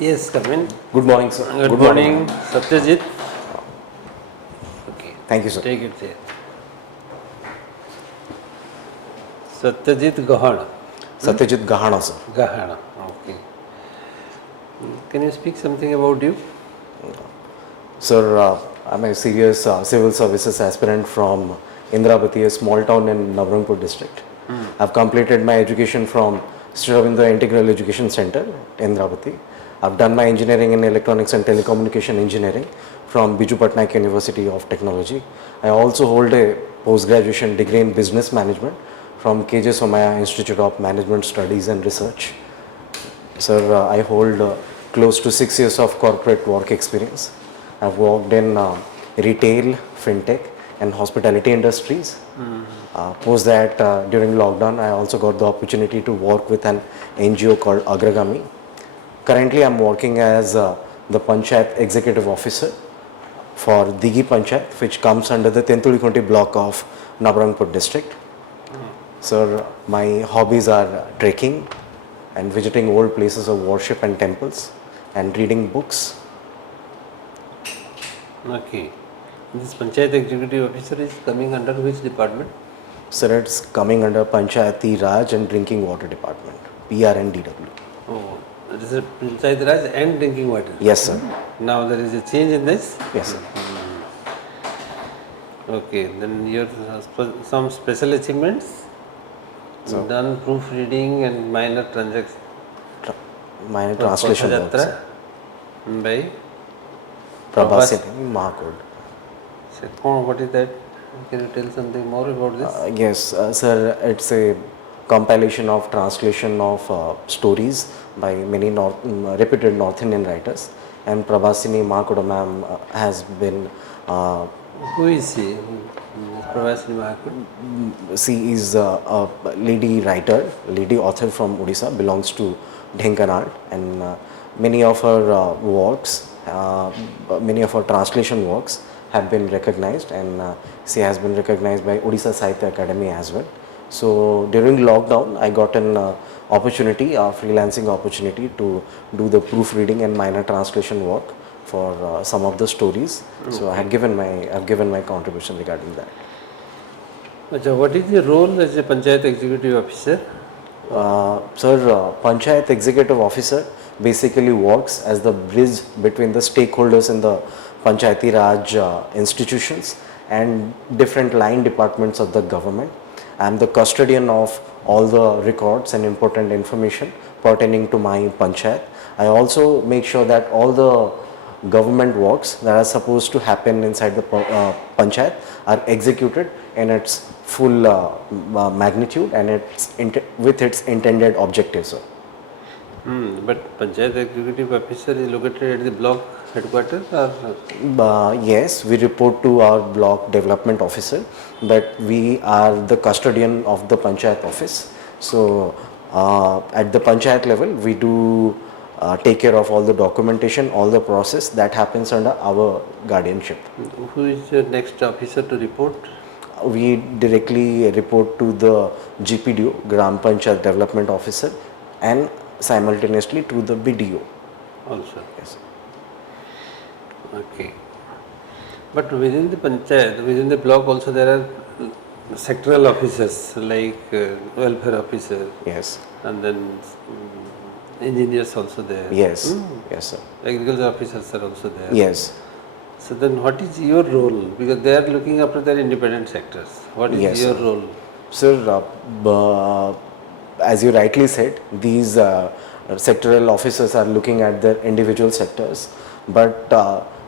Yes, come in. Good morning, sir. Good morning, Satyajit. Okay, Thank you, sir. take it there. Satyajit Gahana. Satyajit Gahana, sir. Gahana, okay. Can you speak something about you? Sir, I'm a serious civil services aspirant from Indravati, a small town in Navrangpur district. I've completed my education from Sri Ravinda Integral Education Center, Indravati. I've done my engineering in electronics and telecommunication engineering from Biju Patnaik University of Technology. I also hold a post-graduation degree in business management from KJ Somaya Institute of Management Studies and Research. Sir, I hold close to 6 years of corporate work experience. I've worked in retail, fintech and hospitality industries. Post that, during lockdown, I also got the opportunity to work with an NGO called Agragami. Currently, I'm working as the Panchayat Executive Officer for Digi Panchayat, which comes under the Tentulikonti block of Navrangpur district. Sir, my hobbies are trekking and visiting old places of worship and temples and reading books. Okay. This Panchayat Executive Officer is coming under which department? Sir, it's coming under Panchayati Raj and Drinking Water Department, PRNDW. Oh, it is a Panchayat Raj and drinking water. Yes, sir. Now there is a change in this? Yes, sir. Okay, then your some special achievements? So, Done proofreading and minor transactions. minor translation works. Yatra by Prabhasini Mahakod. what is that? Can you tell something more about this? Yes, sir, it's a compilation of translation of stories by many reputed North Indian writers, and Prabhasini Mahakod ma'am has been Who is she? Pravasini Mahakod? she is a lady writer, lady author from Odisha, belongs to Dhenkanal, and many of her works, many of her translation works have been recognized, and she has been recognized by Odisha Satya Academy as well. So during lockdown, I got an opportunity, a freelancing opportunity to do the proofreading and minor translation work for some of the stories. Okay. So I've given my contribution regarding that. Achha, what is your role as a Panchayat Executive Officer? Sir, Panchayat Executive Officer basically works as the bridge between the stakeholders in the Panchayati Raj institutions and different line departments of the government. I am the custodian of all the records and important information pertaining to my Panchayat. I also make sure that all the government works that are supposed to happen inside the Panchayat are executed in its full magnitude and with its intended objectives. Sir. But Panchayat Executive Officer is located at the block headquarters or? Yes, we report to our block development officer, but we are the custodian of the Panchayat office. So at the Panchayat level, we do take care of all the documentation, all the process that happens under our guardianship. Who is your next officer to report? We directly report to the GPDO, Gram Panchayat Development Officer, and simultaneously to the BDO. Also? Yes. Okay. But within the Panchayat, within the block also there are sectoral officers like welfare officer. Yes. And then engineers also there. Yes. Yes, sir. Agriculture officers are also there. Yes. So then what is your role? Because they are looking after their independent sectors. What is your role? Sir, as you rightly said, these sectoral officers are looking at their individual sectors, but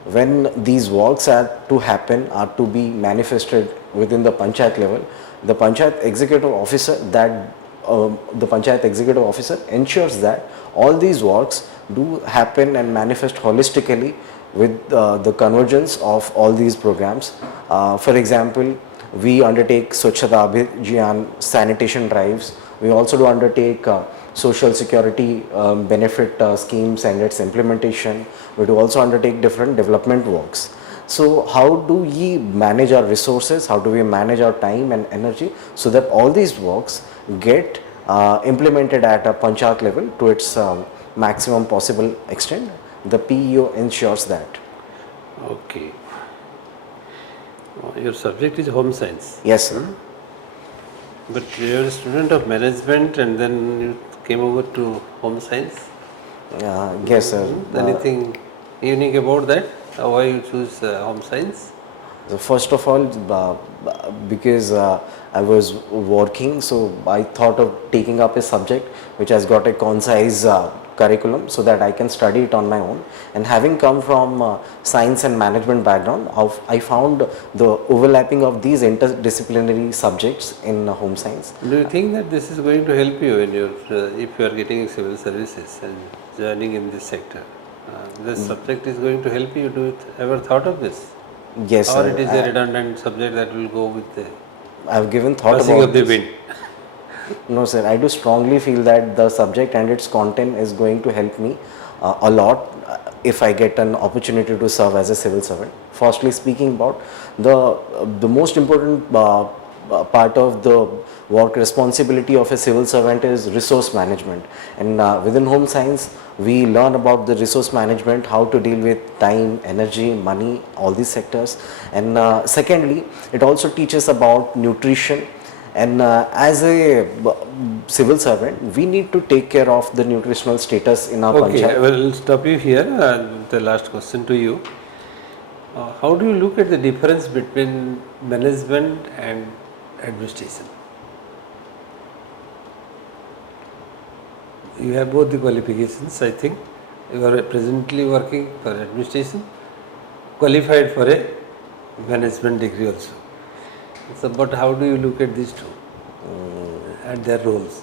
when these works are to happen, are to be manifested within the Panchayat level, the Panchayat Executive Officer ensures that all these works do happen and manifest holistically with the convergence of all these programs. For example, we undertake Swachhata Abhiyan sanitation drives. We also do undertake social security benefit schemes and its implementation. We do also undertake different development works. So how do we manage our resources? How do we manage our time and energy so that all these works get implemented at a Panchayat level to its maximum possible extent. The PEO ensures that. Okay. Your subject is home science. Yes, sir. But you're a student of management and then you came over to home science. Yes, sir. Anything unique about that? Why you choose home science? So first of all, because I was working, so I thought of taking up a subject which has got a concise curriculum so that I can study it on my own. And having come from science and management background, I found the overlapping of these interdisciplinary subjects in home science. Do you think that this is going to help you in your, if you are getting civil services and joining in this sector? This subject is going to help you. Do you ever thought of this? Yes, Or sir. it is a redundant subject that will go with the I've given thought passing about of the this. wind? No, sir. I do strongly feel that the subject and its content is going to help me a lot if I get an opportunity to serve as a civil servant. Firstly, speaking about the most important part of the work responsibility of a civil servant is resource management, and within home science we learn about the resource management, how to deal with time, energy, money, all these sectors. And secondly, it also teaches about nutrition. And as a civil servant, we need to take care of the nutritional status in our Okay, panchayat. I will stop you here. The last question to you. How do you look at the difference between management and administration? You have both the qualifications, I think. You are presently working for administration, qualified for a management degree also. So, but how do you look at these two and their roles?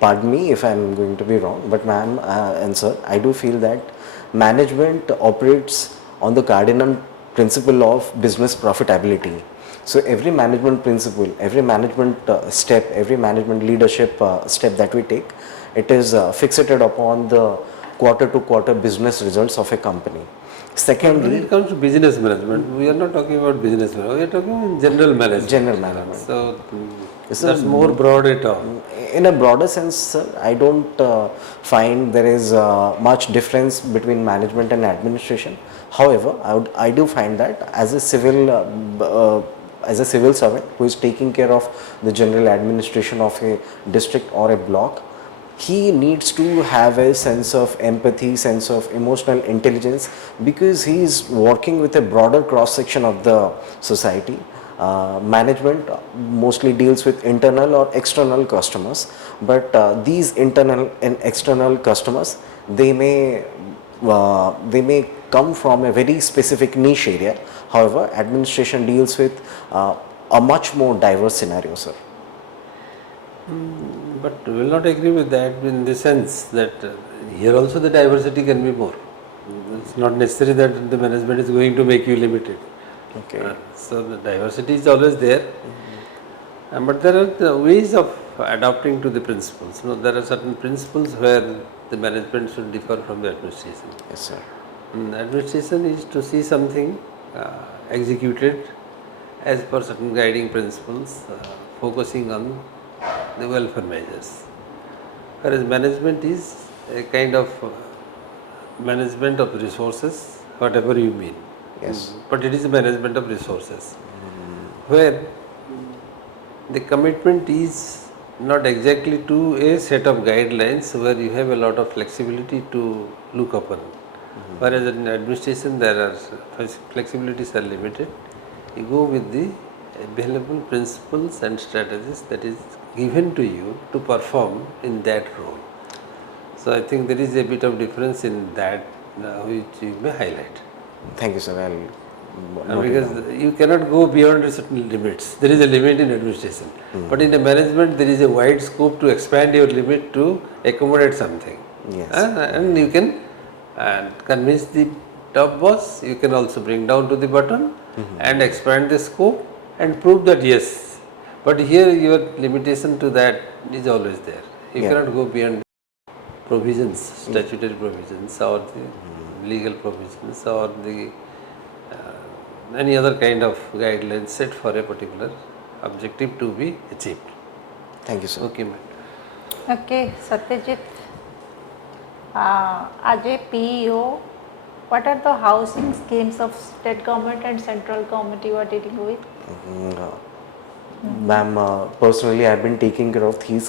Pardon me if I am going to be wrong, but ma'am and sir, I do feel that management operates on the cardinal principle of business profitability. So every management principle, every management step, every management leadership step that we take, it is fixated upon the quarter to quarter business results of a company. When Secondly, it comes to business management, we are not talking about business management, we are talking about general management. general management. So, So, that's more broad at all. In a broader sense, sir, I don't find there is much difference between management and administration. However, I do find that as a civil servant who is taking care of the general administration of a district or a block, he needs to have a sense of empathy, sense of emotional intelligence, because he is working with a broader cross section of the society. Management mostly deals with internal or external customers, but these internal and external customers, they may come from a very specific niche area. However, administration deals with a much more diverse scenario, sir. But we will not agree with that in the sense that here also the diversity can be more. It's not necessary that the management is going to make you limited. Okay. So the diversity is always there. But there are the ways of adapting to the principles. There are certain principles where the management should differ from the administration. Yes, sir. Administration is to see something executed as per certain guiding principles, focusing on the welfare measures. Whereas management is a kind of management of resources, whatever you mean. Yes. But it is a management of resources, where the commitment is not exactly to a set of guidelines where you have a lot of flexibility to look upon. Whereas in administration there are flexibilities are limited. You go with the available principles and strategies that is given to you to perform in that role. So I think there is a bit of difference in that which you may highlight. Thank you, sir. Because you cannot go beyond certain limits. There is a limit in administration. But in a management, there is a wide scope to expand your limit to accommodate something. Yes. And you can convince the top boss, you can also bring down to the bottom and expand the scope and prove that yes. But here your limitation to that is always there. You cannot go beyond provisions, statutory provisions or the legal provisions or the any other kind of guidelines set for a particular objective to be achieved. Thank you, sir. Okay, ma'am. Okay, Satyajit, as a PEO, what are the housing schemes of state government and central government you are dealing with? Ma'am, personally, I've been taking care of three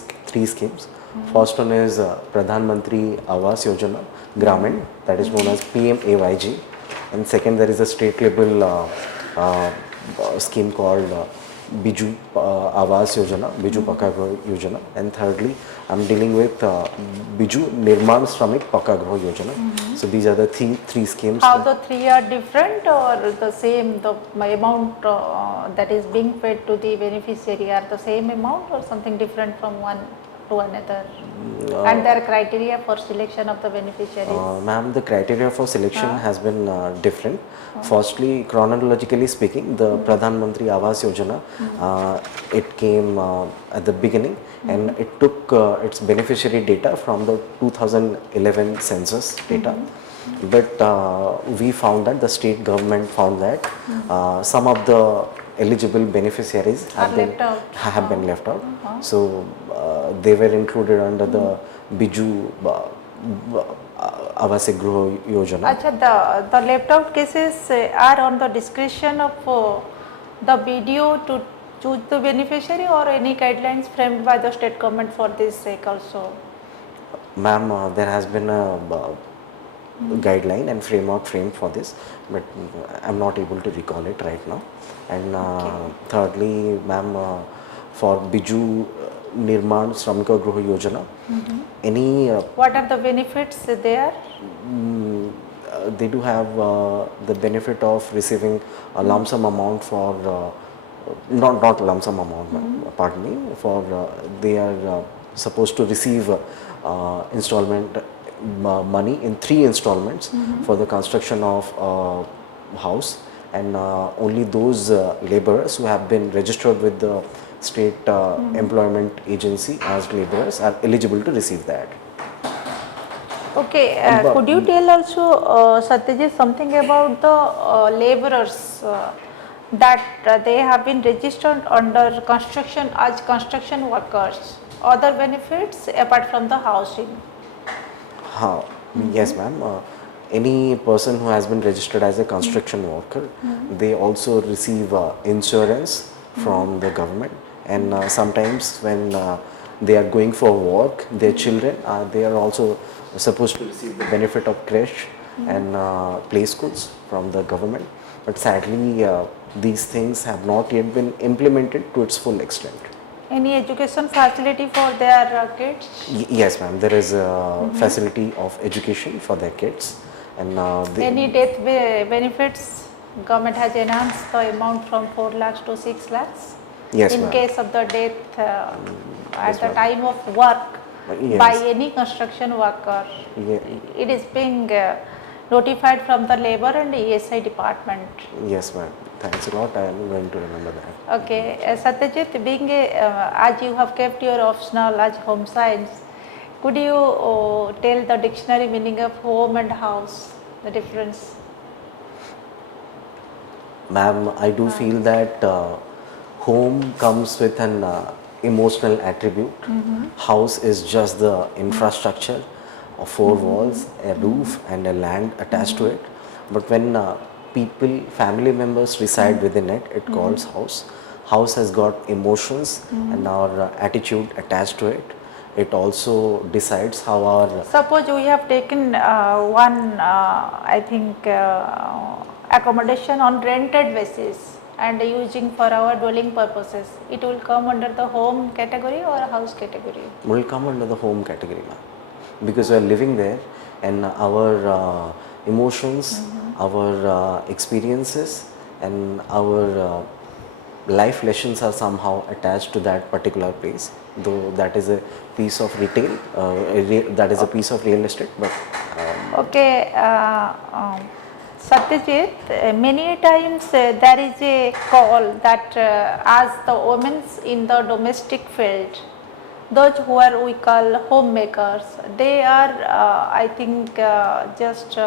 schemes. First one is Pradhan Mantri Awas Yojana Gramin, that is known as PMAYG, and second there is a state level scheme called Biju Awas Yojana, Biju Pakka Griha Yojana, and thirdly, I'm dealing with Biju Nirman Shramik Pakka Griha Yojana. So these are the three schemes. How the three are different or the same, the amount that is being paid to the beneficiary are the same amount or something different from one to another? And their criteria for selection of the beneficiaries? Ma'am, the criteria for selection has been different. Firstly, chronologically speaking, the Pradhan Mantri Awas Yojana, it came at the beginning and it took its beneficiary data from the 2011 census data. But we found that the state government found that some of the eligible beneficiaries have been left out. So they were included under the Biju Awas Griha Yojana. Acha, the left out cases are on the discretion of the BDO to choose the beneficiary or any guidelines framed by the state government for this sake also? Ma'am, there has been a guideline and framework framed for this, but I'm not able to recall it right now. And thirdly, ma'am, for Biju Nirman Shramika Griha Yojana, any what are the benefits there? they do have the benefit of receiving a lump sum amount for not lump sum amount, pardon me, for they are supposed to receive installment money in 3 installments for the construction of house, and only those laborers who have been registered with the state employment agency as laborers are eligible to receive that. Okay, could you tell also Satyajit something about the laborers that they have been registered under construction as construction workers, other benefits apart from the housing? Yes, ma'am. Any person who has been registered as a construction worker, they also receive insurance from the government, and sometimes when they are going for work, their children, they are also supposed to receive the benefit of creche and play schools from the government. But sadly, these things have not yet been implemented to its full extent. Any education facility for their kids? Yes, ma'am. There is a facility of education for their kids, and any death benefits? Government has enhanced the amount from 4 lakhs to 6 lakhs. Yes, in ma'am. case of the death at the ma'am. time of work Yes. by any construction worker. It is being notified from the labor and ESI department. Yes, ma'am. Thanks a lot. I am going to remember that. Okay, Satyajit, being as you have kept your optional as home science, could you tell the dictionary meaning of home and house, the difference? Ma'am, I do feel that home comes with an emotional attribute. House is just the infrastructure of 4 walls, a roof and a land attached to it. But when people, family members reside within it, it calls house. House has got emotions and our attitude attached to it. It also decides how our... Suppose we have taken one, I think, accommodation on rented basis and using for our dwelling purposes, it will come under the home category or house category? will come under the home category, ma'am, because we are living there and our emotions, our experiences and our life lessons are somehow attached to that particular place, though that is a piece of retail, that is a piece of real estate. But okay, Satyajit, many times there is a call that as the women in the domestic field, those who are we call homemakers, they are I think just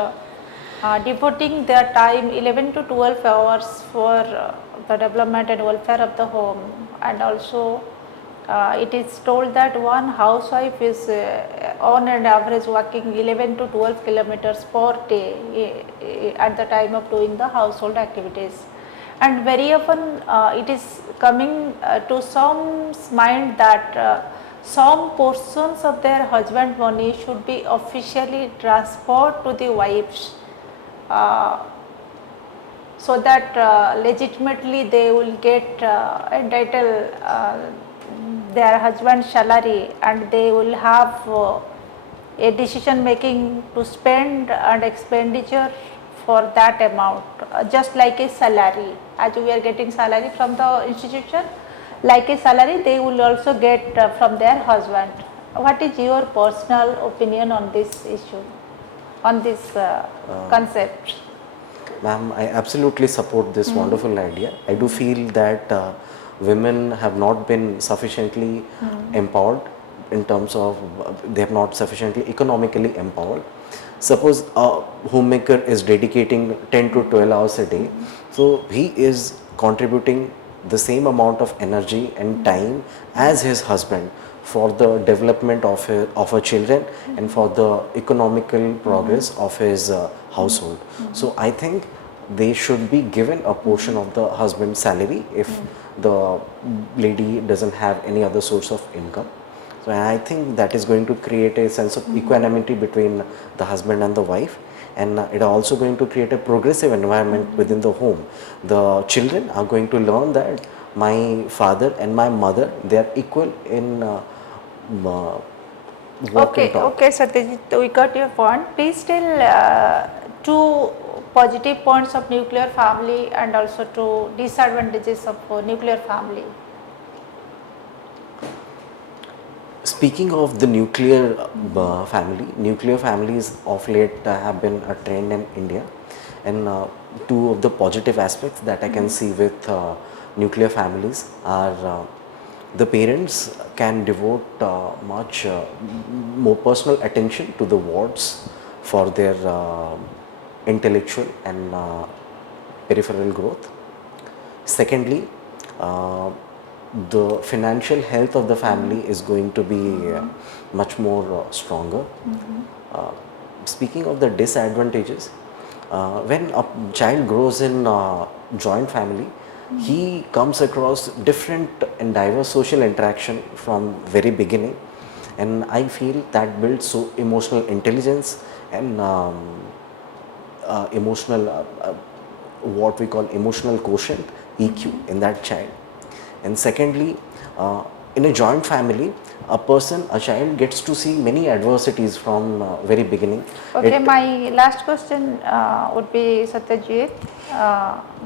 devoting their time 11 to 12 hours for the development and welfare of the home, and also it is told that one housewife is on an average walking 11 to 12 kilometers per day at the time of doing the household activities. And very often it is coming to some's mind that some portions of their husband money should be officially transferred to the wives, so that legitimately they will get entitled their husband's salary, and they will have a decision making to spend and expenditure for that amount, just like a salary. As we are getting salary from the institution, like a salary they will also get from their husband. What is your personal opinion on this issue, on this concept? Ma'am, I absolutely support this wonderful idea. I do feel that women have not been sufficiently empowered in terms of they have not sufficiently economically empowered. Suppose a homemaker is dedicating 10 to 12 hours a day, so he is contributing the same amount of energy and time as his husband for the development of her children and for the economical progress of his household. So I think they should be given a portion of the husband's salary if the lady doesn't have any other source of income. So I think that is going to create a sense of equanimity between the husband and the wife, and it are also going to create a progressive environment within the home. The children are going to learn that my father and my mother, they are equal in walk Okay, and talk. okay, Satyajit, we got your point. Please tell two positive points of nuclear family and also two disadvantages of nuclear family. Speaking of the nuclear family, nuclear families of late have been a trend in India, and two of the positive aspects that I can see with nuclear families are the parents can devote much more personal attention to the wards for their intellectual and peripheral growth. Secondly, the financial health of the family is going to be much more stronger. Speaking of the disadvantages, when a child grows in a joint family, he comes across different and diverse social interaction from very beginning, and I feel that builds so emotional intelligence and emotional what we call emotional quotient, EQ, in that child. And secondly, in a joint family, a child gets to see many adversities from very beginning. Okay, my last question would be, Satyajit,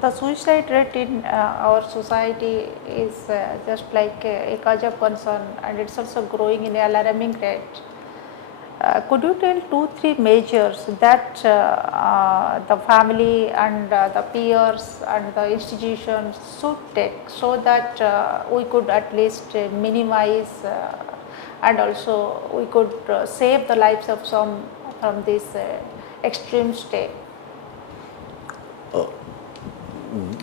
the suicide rate in our society is just like a cause of concern, and it's also growing in an alarming rate. Could you tell 2-3 measures that the family and the peers and the institutions should take, so that we could at least minimize and also we could save the lives of some from this extreme state?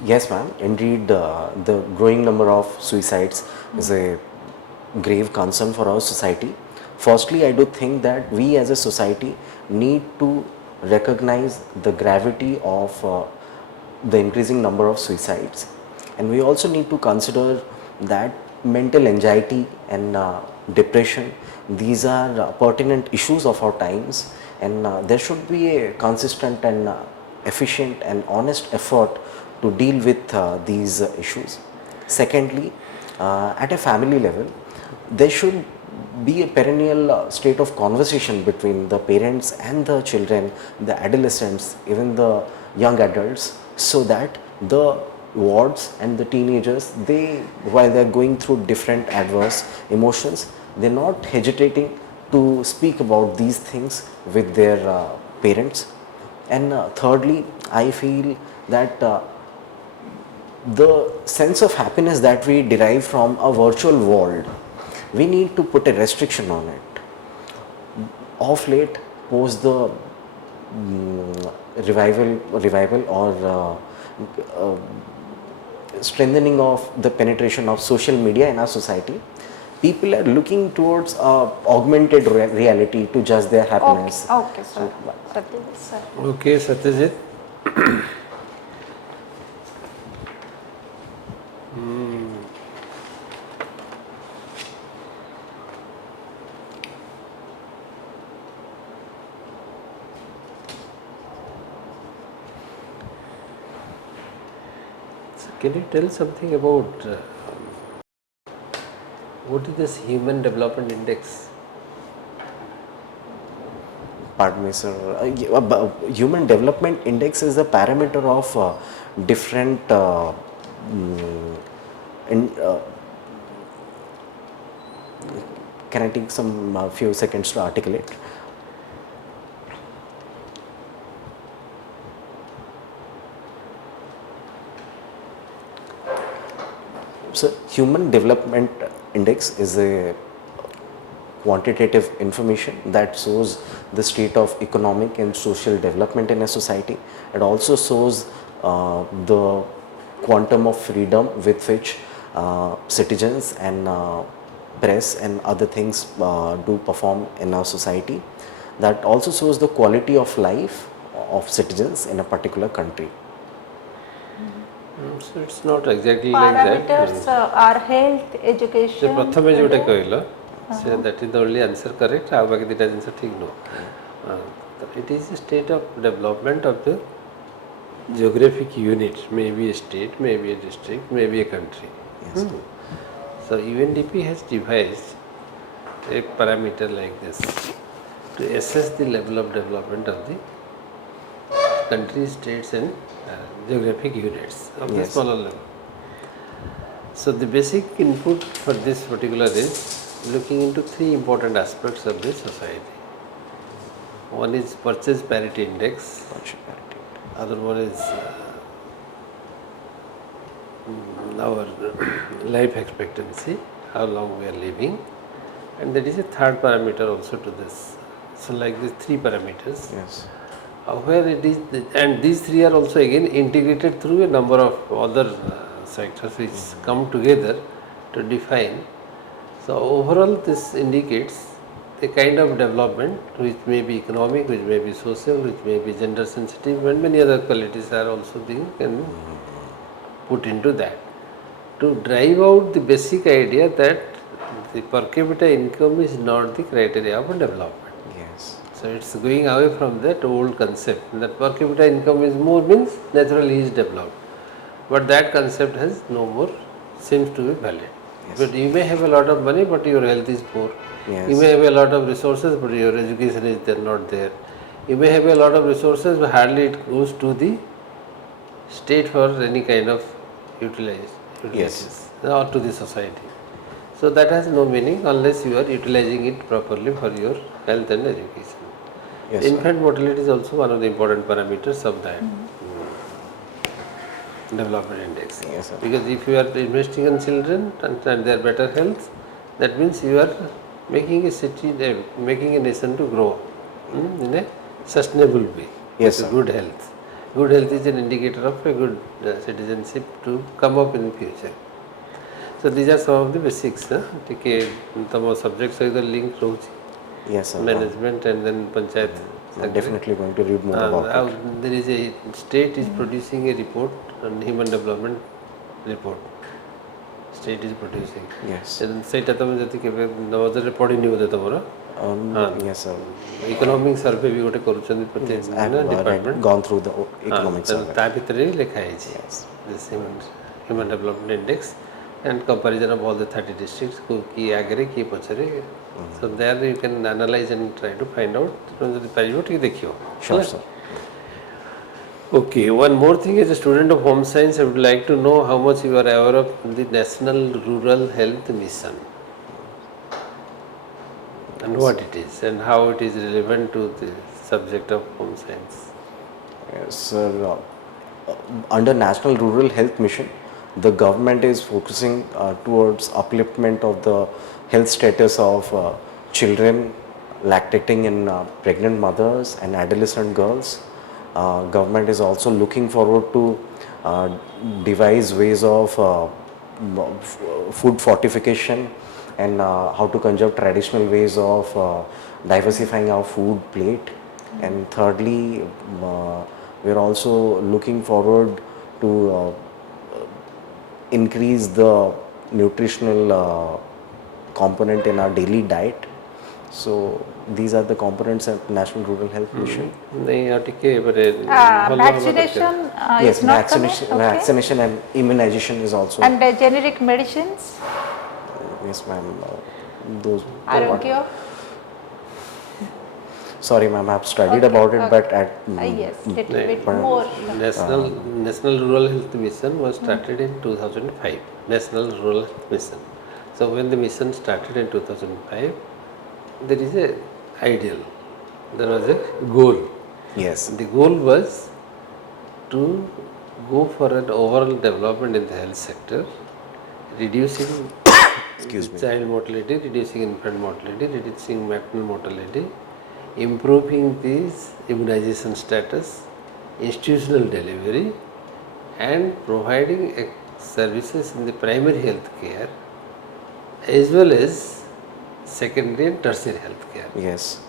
Yes, ma'am. Indeed, the growing number of suicides is a grave concern for our society. Firstly, I do think that we as a society need to recognize the gravity of the increasing number of suicides, and we also need to consider that mental anxiety and depression, these are pertinent issues of our times, and there should be a consistent and efficient and honest effort to deal with these issues. Secondly, at a family level, there should be a perennial state of conversation between the parents and the children, the adolescents, even the young adults, so that the wards and the teenagers, they, while they are going through different adverse emotions, they are not hesitating to speak about these things with their parents. And thirdly, I feel that the sense of happiness that we derive from a virtual world, we need to put a restriction on it. Of late, post the revival or strengthening of the penetration of social media in our society, people are looking towards augmented reality to judge their happiness. Okay, sir. Satyajit, sir. Okay, Satyajit. So can you tell something about what is this Human Development Index? Pardon me, sir. Human Development Index is a parameter of different in, can I take some few seconds to articulate? So, Human Development Index is a quantitative information that shows the state of economic and social development in a society. It also shows the quantum of freedom with which citizens and press and other things do perform in our society. That also shows the quality of life of citizens in a particular country. So it's not exactly like that. Parameters are health, education. So प्रथमे जोटा कहलो so that is the only answer correct. आ बाकी दिटा जिनसे ठीक no. It is a state of development of the geographic unit, maybe a state, maybe a district, maybe a country. Yes. So UNDP has devised a parameter like this to assess the level of development of the country, states and geographic units of the Yes. smaller level. So the basic input for this particular is looking into three important aspects of the society. One is purchase parity index, other one is our life expectancy, how long we are living, and there is a third parameter also to this. So like these three parameters, Yes. where it is, and these three are also again integrated through a number of other sectors which come together to define. So overall this indicates a kind of development which may be economic, which may be social, which may be gender sensitive, and many other qualities are also being put into that to drive out the basic idea that the per capita income is not the criteria of development. Yes. So it's going away from that old concept that per capita income is more means naturally is developed, but that concept has no more, seems to be valid. Yes. But you may have a lot of money, but your health is poor. Yes. You may have a lot of resources, but your education is there, not there. You may have a lot of resources, but hardly it goes to the state for any kind of utilities or to the society. So that has no meaning unless you are utilizing it properly for your health and education. Yes, sir. Infant mortality is also one of the important parameters of that development index. Yes, sir. Because if you are investing in children and their better health, that means you are making a city, making a nation to grow in a sustainable way. Yes, with sir. good health. Good health is an indicator of a good citizenship to come up in the future. So these are some of the basics. Okay, some subjects are the link to Yes, sir. management and then panchayat. I'm definitely going to read more about it. There is a state is producing a report on human development report. State is producing. Yes. ସେଇଟା ତମେ ଯଦି କେବେ ନବୋଦୟରେ ପଢ଼ିନି ବୋଧେ ତମର Yes, sir. Economic survey ବି ଗୋଟେ କରୁଛନ୍ତି ପ୍ରତି I have department gone through the economic survey. ତା ଭିତରେ ହିଁ ଲେଖା ହେଇଛି Yes. this human development index and comparison of all the 30 districts କିଏ ଆଗରେ କିଏ ପଛରେ. So there you can analyze and try to find out. ଯଦି ପାରିବ ଟିକେ ଦେଖିବ. Sure, ହେଲା? sir. Okay, one more thing, as a student of home science, I would like to know how much you are aware of the National Rural Health Mission and what it is and how it is relevant to the subject of home science. Yes, sir. Under National Rural Health Mission, the government is focusing towards upliftment of the health status of children, lactating and pregnant mothers and adolescent girls. Government is also looking forward to devise ways of food fortification and how to conserve traditional ways of diversifying our food plate. And thirdly, we are also looking forward to increase the nutritional component in our daily diet. So these are the components of National Rural Health Mission. नहीं और टिके बरे भलो vaccination Yes, is not coming. vaccination, Okay. vaccination and immunization is also. And generic medicines, Yes, ma'am. Those. arogya. Sorry, ma'am. I've studied Okay, about it, okay. but at Yes, little नहीं, bit more. National Rural Health Mission was started in 2005. National Rural Health Mission. So when the mission started in 2005, there is a ideal. There was a goal. yes, The goal was to go for an overall development in the health sector, reducing excuse me. child mortality, reducing infant mortality, reducing maternal mortality, improving this immunization status, institutional delivery, and providing services in the primary health care as well as secondary and tertiary health care. Yes,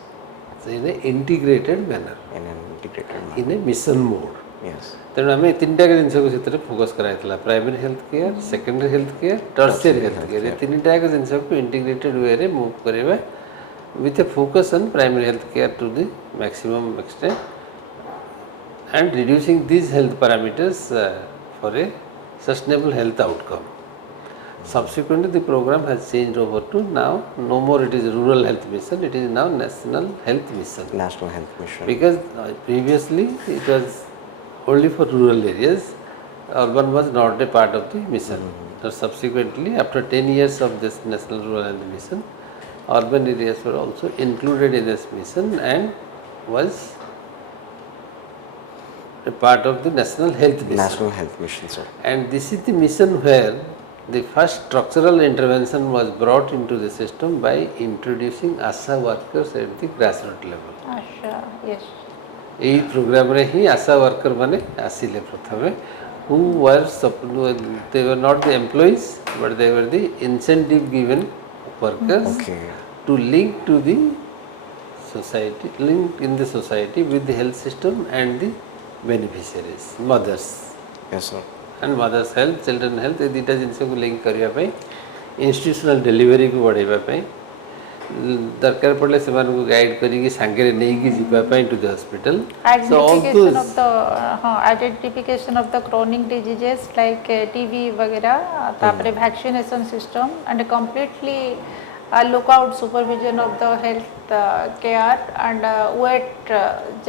So in an integrated manner, in an integrated manner. in a mission mode. Yes, ତେଣୁ ଆମେ ତିନିଟା ଜିନିଷକୁ ସେଥିରେ focus କରାଯାଇଥିଲା, primary health care, secondary health care, tertiary health care. ଏ ତିନିଟା ଯାକ ଜିନିଷକୁ ଇଣ୍ଟିଗ୍ରେଟେଡ୍ ୱେରେ ମୁଭ୍ କରିବା with a focus on primary health care to the maximum extent and reducing these health parameters for a sustainable health outcome. Subsequently, the program has changed over to now no more it is rural health mission, it is now national health mission. National Health Mission. Because previously it was only for rural areas, urban was not a part of the mission. So subsequently, after 10 years of this national rural health mission, urban areas were also included in this mission and was a part of the national health mission. National Health Mission, sir. And this is the mission where the first structural intervention was brought into the system by introducing ASHA workers at the grassroots level. Asha, yes. এই প্রোগ্রামে হি আশা worker মানে আসিলে প্রথমে হু they were not the employees but they were the incentive given workers Okay. to link to the society, link in the society with the health system and the beneficiaries, mothers Yes, sir. and mothers health, children health ଏ ଦୁଇଟା ଜିନିଷକୁ link କରିବା ପାଇଁ ଇନଷ୍ଟିଟ୍ୟୁସନାଲ ଡେଲିଭରିକୁ ବଢ଼ାଇବା ପାଇଁ ଦରକାର ପଡ଼ିଲେ ସେମାନଙ୍କୁ guide କରିକି ସାଙ୍ଗରେ ନେଇକି ଯିବା ପାଇଁ to the hospital. Identification of the identification of the chronic diseases like TB वगैरह, तापरे vaccination system and completely look out supervision of the health care and wait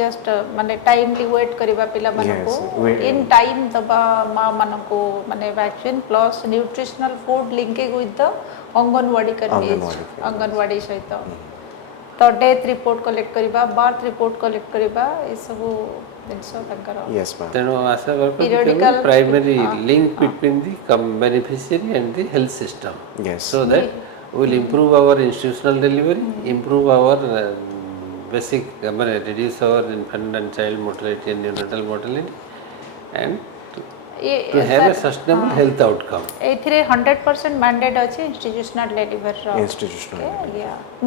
just माने timely wait करिबा पिला मानको wait. in time दबा माँ मानको माने vaccine plus nutritional food linking with the anganwadi कर्मी अंगनवाड़ी सहित तो डेथ रिपोर्ट कलेक्ट करिबा, बर्थ रिपोर्ट कलेक्ट करिबा, ए सब जिंस तंकर Yes, ma'am. ତେଣୁ ଆଶା ବର୍କର Periodical- primary link between the beneficiary and the health system Yes. so that will improve our institutional delivery, improve our basic reduce our infant and child mortality and neonatal mortality and to have a sustainable health outcome. एथिरे 100% mandate अछि institutional deliver Institutional.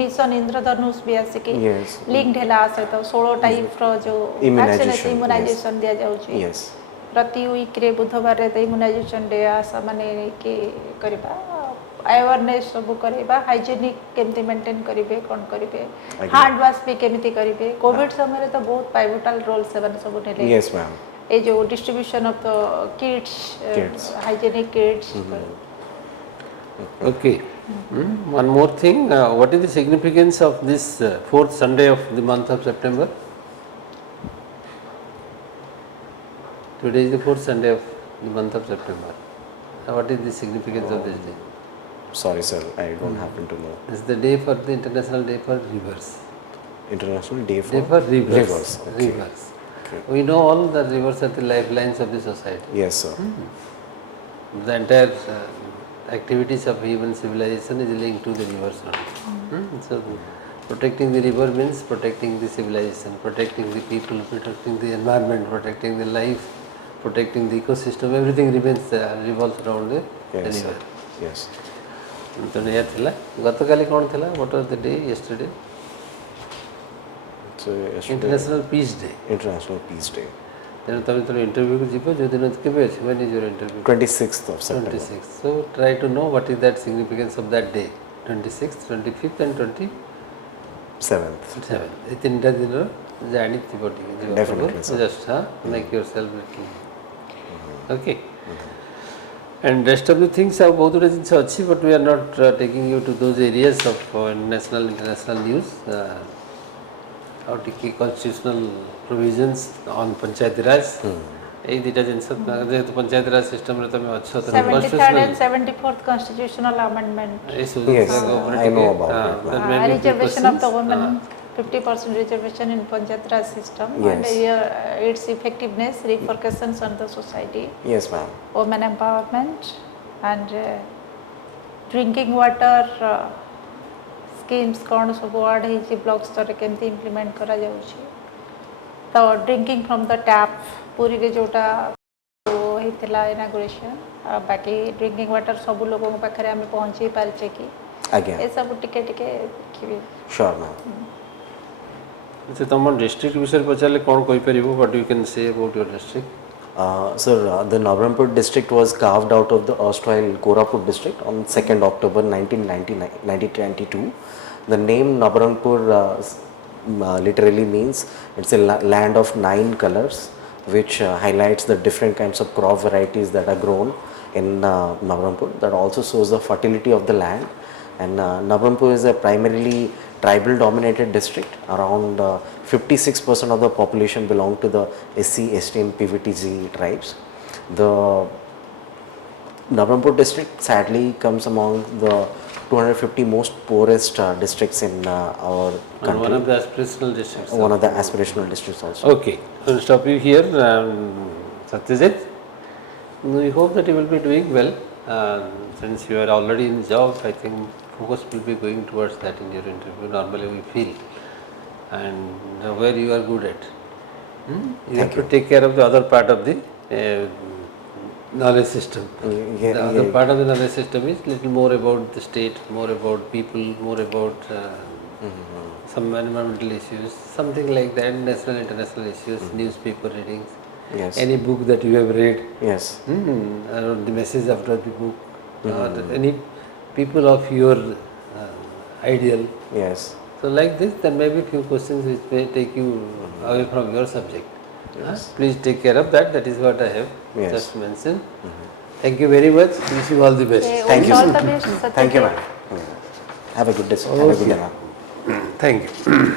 Mission इंद्रधनुष भी आसी के Yes. Link ढेला सहित 16 type रो जो Immunization, vaccination immunisation दिया जाउची Yes. प्रति वीक रे बुधवार रे इम्यूनाइजेशन डे आसा माने के करबा अवेयरनेस सब करबा, हाइजीनिक केमती मेंटेन करिवे, कोन करिवे, हैंड वॉश भी केमती करिवे। कोविड समय रे तो बहुत पाइवटल रोल से बन सब नेले। Yes, ma'am. ए जो distribution of the kits, hygienic kits. Okay. One more thing, what is the significance of this fourth Sunday of the month of September? Today is the fourth Sunday of the month of September. What is the significance of this day? Sorry, sir. I don't happen to know. This is the day for the International Day for Rivers. International Day Day for rivers. Rivers. Okay. Rivers. Okay. We know all the rivers are the lifelines of the society. Yes, sir. The entire activities of human civilization is linked to the rivers only. So protecting the river means protecting the civilization, protecting the people, protecting the environment, protecting the life, protecting the ecosystem. Everything revolves around the Yes, sir. river. Yes. ତେଣୁ ଏହା ଥିଲା ଗତକାଲି କ'ଣ ଥିଲା what was the day yesterday So yesterday, international peace day International Peace Day, ତେଣୁ ତୁମେ ଯେତେବେଳେ ଇଣ୍ଟରଭ୍ୟୁକୁ ଯିବ ଯେଉଁଦିନ କେବେ ଅଛି when is your interview 26th of September. 26th so try to know what is that significance of that day 26th 25th and 27th 7th. ଏ ତିନିଟା ଦିନର ଜାଣିଥିବ ଟିକେ ଯିବା Definitely, sir. Just make yourself little okay and rest of the things ଆଉ ବହୁତ ଗୁଡ଼ିଏ ଜିନିଷ ଅଛି but we are not taking you to those areas of national international news ଆଉ ଟିକେ constitutional provisions on पंचायती राज ଏଇ ଦୁଇଟା ଜିନିଷ ଯେହେତୁ ପଞ୍ଚାୟତ ରାଜ ସିଷ୍ଟମରେ ତୁମେ ଅଛ ତେଣୁ 73rd and 74th constitutional amendment. ଏସବୁ Yes, ଜିନିଷ ଉପରେ I know ଟିକେ about it, there may be Reservation of the questions. women, 50% reservation in Panchayat Raj system and Yes. its effectiveness, repercussions on the society, Yes, ma'am. women empowerment and drinking water schemes कौन सब ward है block स्तर केमती implement करा जाउछि तो drinking from the tap पूरी रे जोटा होइतला इनागुरेशन बाकी ड्रिंकिंग वाटर सब लोगों पाखरे आमे पहुंची पारछे कि Again. ए सब टिके टिके देखिबे Sure, ma'am. अच्छा तुम डिस्ट्रिक्ट विषय पचारे कौन कहि परिबो what you can say about your district Sir, the Navarampur district was carved out of the erstwhile Koraput district on 2nd October 1922. The name Navarampur literally means it's a land of 9 colors, which highlights the different kinds of crop varieties that are grown in Navarampur. That also shows the fertility of the land. And Navarampur is a primarily tribal dominated district. Around 56% of the population belong to the SC, ST and PVTG tribes. The Navarampur district sadly comes among the 250 most poorest districts in our and country. one of the aspirational districts One of the aspirational districts also. okay I'll stop you here Satyajit we hope that you will be doing well since you are already in job I think focus will be going towards that in your interview normally we feel and where you are good at you have to take care of the other part of the knowledge system Yeah, the other part of the knowledge system is little more about the state more about people more about some environmental issues something like that national international issues newspaper readings Yes. any book that you have read Yes. or the message after the book or any people of your ideal Yes. so like this there may be few questions which may take you away from your subject please take care of that that is what I have Yes. just mentioned thank you very much wish you all the best Thank you, all sir. the best Thank you, Satyajit. ma'am. Have a good day, sir. Have a good day, ma'am. thank you